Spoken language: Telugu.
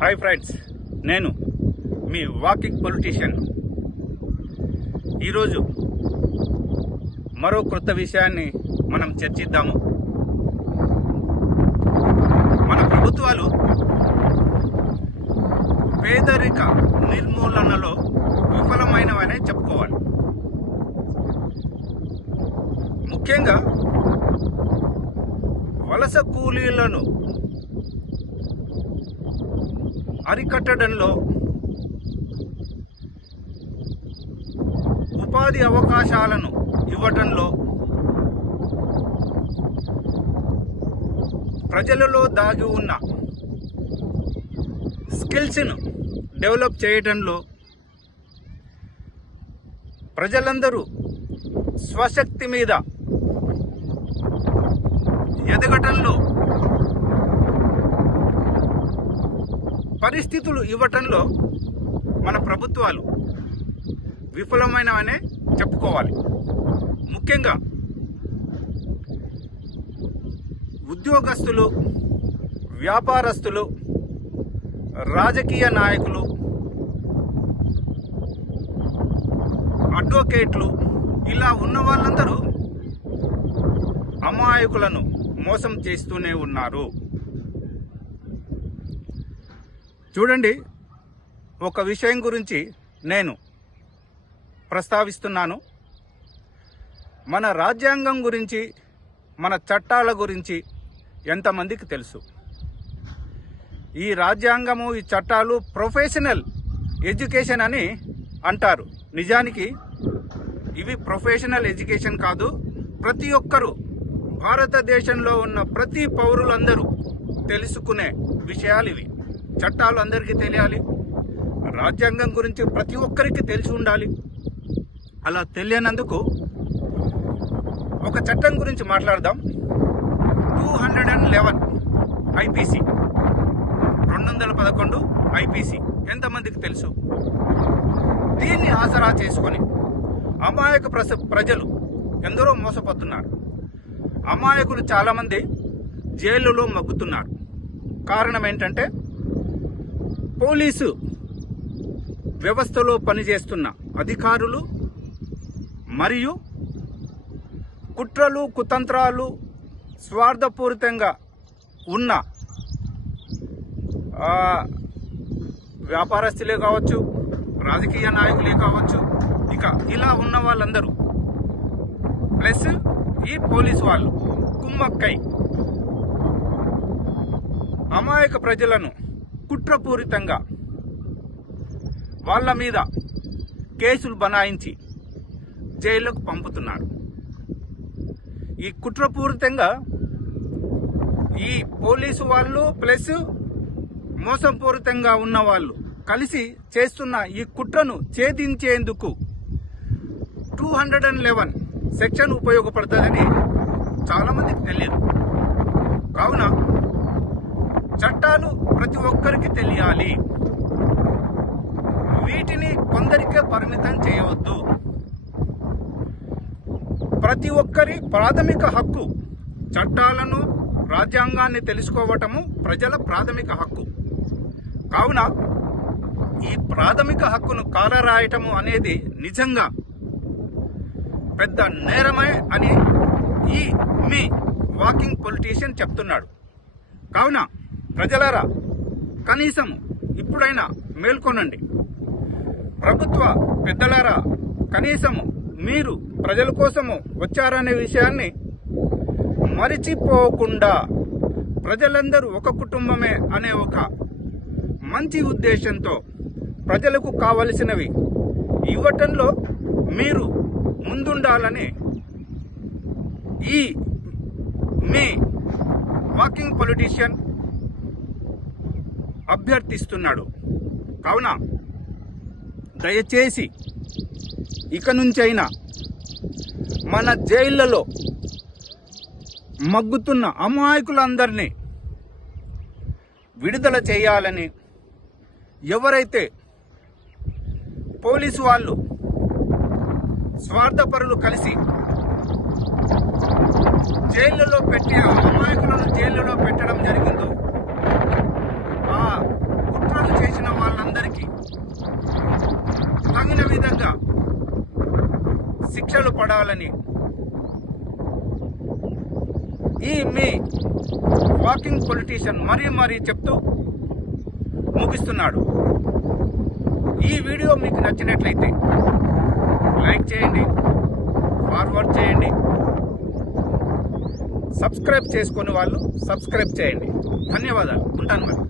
హాయ్ ఫ్రెండ్స్, నేను మీ వాకింగ్ పొలిటీషియన్. ఈరోజు మరో క్రొత్త విషయాన్ని మనం చర్చిద్దాము. మన ప్రభుత్వాలు పేదరిక నిర్మూలనలో విఫలమైనవనే చెప్పుకోవాలి. ముఖ్యంగా వలస కూలీలను అరికట్టడంలో, ఉపాధి అవకాశాలను ఇవ్వటంలో, ప్రజలలో దాగి ఉన్న స్కిల్స్ను డెవలప్ చేయడంలో, ప్రజలందరూ స్వశక్తి మీద ఎదగటంలో, పరిస్థితులు ఇవ్వటంలో మన ప్రభుత్వాలు విఫలమైనవనే చెప్పుకోవాలి. ముఖ్యంగా ఉద్యోగస్తులు, వ్యాపారస్తులు, రాజకీయ నాయకులు, అడ్వకేట్లు ఇలా ఉన్న వాళ్ళందరూ అమాయకులను మోసం చేస్తూనే ఉన్నారు. చూడండి, ఒక విషయం గురించి నేను ప్రస్తావిస్తున్నాను. మన రాజ్యాంగం గురించి, మన చట్టాల గురించి ఎంతమందికి తెలుసు? ఈ రాజ్యాంగము, ఈ చట్టాలు ప్రొఫెషనల్ ఎడ్యుకేషన్ అని అంటారు. నిజానికి ఇవి ప్రొఫెషనల్ ఎడ్యుకేషన్ కాదు. ప్రతి ఒక్కరూ, భారతదేశంలో ఉన్న ప్రతి పౌరులందరూ తెలుసుకునే విషయాలు ఇవి. చట్టాలు అందరికీ తెలియాలి. రాజ్యాంగం గురించి ప్రతి ఒక్కరికి తెలిసి ఉండాలి. అలా తెలియనందుకు ఒక చట్టం గురించి మాట్లాడదాం. 211 ఐపీసీ, 211 ఐపీసీ ఎంతమందికి తెలుసు? దీన్ని ఆసరా చేసుకొని అమాయక ప్రజలు ఎందరో మోసపోతున్నారు. అమాయకులు చాలామంది జైలులో మగ్గుతున్నారు. కారణం ఏంటంటే, పోలీసు వ్యవస్థలో పనిచేస్తున్న అధికారులు మరియు కుట్రలు, కుతంత్రాలు, స్వార్థపూరితంగా ఉన్న వ్యాపారస్తులే కావచ్చు, రాజకీయ నాయకులే కావచ్చు, ఇక ఇలా ఉన్న వాళ్ళందరూ ప్లస్ ఈ పోలీసు వాళ్ళు కుమ్మక్కై అమాయక ప్రజలను కుట్రపూరితంగా వాళ్ళ మీద కేసులు బనాయించి జైలుకు పంపుతున్నారు. ఈ కుట్రపూరితంగా ఈ పోలీసు వాళ్ళు ప్లస్ మోసపూరితంగా ఉన్న వాళ్ళు కలిసి చేస్తున్న ఈ కుట్రను ఛేదించేందుకు 211 సెక్షన్ ఉపయోగపడుతుందని చాలామందికి తెలియదు. కావున చట్టాలు ప్రతి ఒక్కరికి తెలియాలి. వీటిని కొందరికే పరిమితం చేయవద్దు. ప్రతి ఒక్కరి ప్రాథమిక హక్కు. చట్టాలను, రాజ్యాంగాన్ని తెలుసుకోవటము ప్రజల ప్రాథమిక హక్కు. కావున ఈ ప్రాథమిక హక్కును కాలరాయటము అనేది నిజంగా పెద్ద నేరమే అని ఈ మీ వాకింగ్ పొలిటీషియన్ చెప్తున్నాడు. కావున ప్రజలారా, కనీసం ఇప్పుడైనా మేల్కొనండి. ప్రభుత్వ పెద్దలారా, కనీసం మీరు ప్రజల కోసము వచ్చారనే విషయాన్ని మరిచిపోకుండా, ప్రజలందరూ ఒక కుటుంబమే అనే ఒక మంచి ఉద్దేశంతో ప్రజలకు కావలసినవి ఇవ్వటంలో మీరు ముందుండాలని ఈ మీ వాకింగ్ పొలిటీషియన్ అభ్యర్థిస్తున్నాడు. కావున దయచేసి ఇక నుంచైనా మన జైళ్లలో మగ్గుతున్న అమాయకులందరినీ విడుదల చేయాలని, ఎవరైతే పోలీసు వాళ్ళు స్వార్థపరులు కలిసి జైళ్లలో పెట్టి అమాయకులను జైళ్లలో పెట్టడం జరిగిందో, ఆ కుట్ర శిక్షలు పడాలని ఈ మీ వాకింగ్ పొలిటీషియన్ మరీ చెప్తూ ముగిస్తున్నాడు. ఈ వీడియో మీకు నచ్చినట్లయితే లైక్ చేయండి, ఫార్వర్డ్ చేయండి, సబ్స్క్రైబ్ చేసుకునే వాళ్ళు సబ్స్క్రైబ్ చేయండి. ధన్యవాదాలు. ఉంటాను మరి.